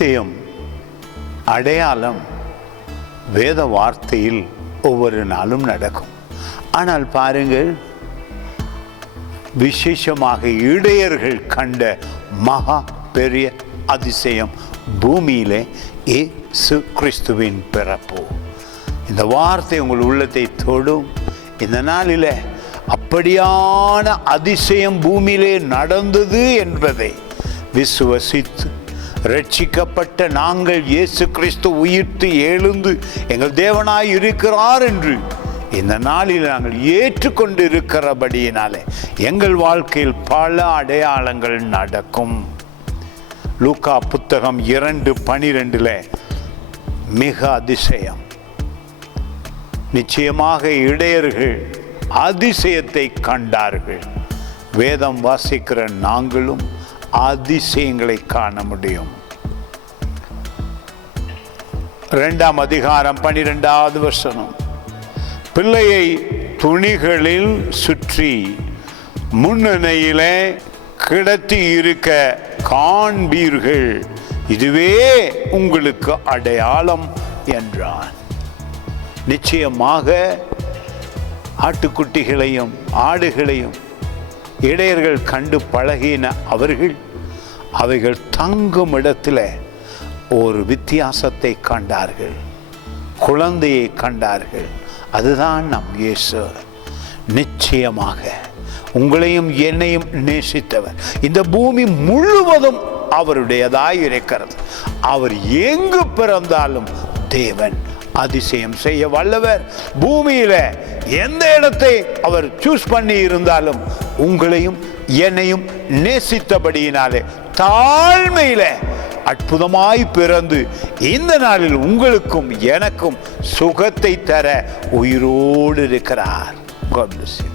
அதிசயம், அடையாளம் வேத வார்த்தையில் ஒவ்வொரு நாளும் நடக்கும். ஆனால் பாருங்கள், விசேஷமாக இடையர்கள் கண்ட மகா பெரிய அதிசயம் பூமியிலே இயேசு கிறிஸ்துவின் பிறப்பு. இந்த வார்த்தை உங்கள் உள்ளத்தை தொடும். இந்த நாளில் அப்படியான அதிசயம் பூமியிலே நடந்தது என்பதை விசுவசித்து ரட்சிக்கப்பட்ட நாங்கள் இயேசு கிறிஸ்து உயிர்த்து எழுந்து எங்கள் தேவனாய் இருக்கிறார் என்று இந்த நாளில் நாங்கள் ஏற்றுக்கொண்டு இருக்கிறபடியினாலே எங்கள் வாழ்க்கையில் பல அடையாளங்கள் நடக்கும். லூக்கா புத்தகம் 2:12 மிக அதிசயம். நிச்சயமாக இடையர்கள் அதிசயத்தை கண்டார்கள். வேதம் வாசிக்கிற நாங்களும் அதிசயங்களை காண முடியும். 2ஆம் அதிகாரம் 12வது வசனம். பிள்ளையை துணிகளில் சுற்றி முன்னணியிலே கிடத்தி இருக்க காண்பீர்கள், இதுவே உங்களுக்கு அடையாளம் என்றான். நிச்சயமாக ஆட்டுக்குட்டிகளையும் ஆடுகளையும் இடையர்கள் கண்டு பழகின அவர்கள் அவைகள் தங்கும் இடத்துல ஒரு வித்தியாசத்தை கண்டார்கள், குழந்தையை கண்டார்கள். அதுதான் நம் இயேசு. நிச்சயமாக உங்களையும் என்னையும் நேசித்தவர். இந்த பூமி முழுவதும் அவருடையதாய் இருக்கிறது. அவர் எங்கு பிறந்தாலும் தேவன் அதிசயம் செய்ய வல்லவர். பூமியில எந்த இடத்தை அவர் சூஸ் பண்ணி இருந்தாலும் உங்களையும் என்னையும் நேசித்தபடியினாலே தாழ்மையில அற்புதமாய் பிறந்து இந்த நாளில் உங்களுக்கும் எனக்கும் சுகத்தை தர உயிரோடு இருக்கிறார். God bless you.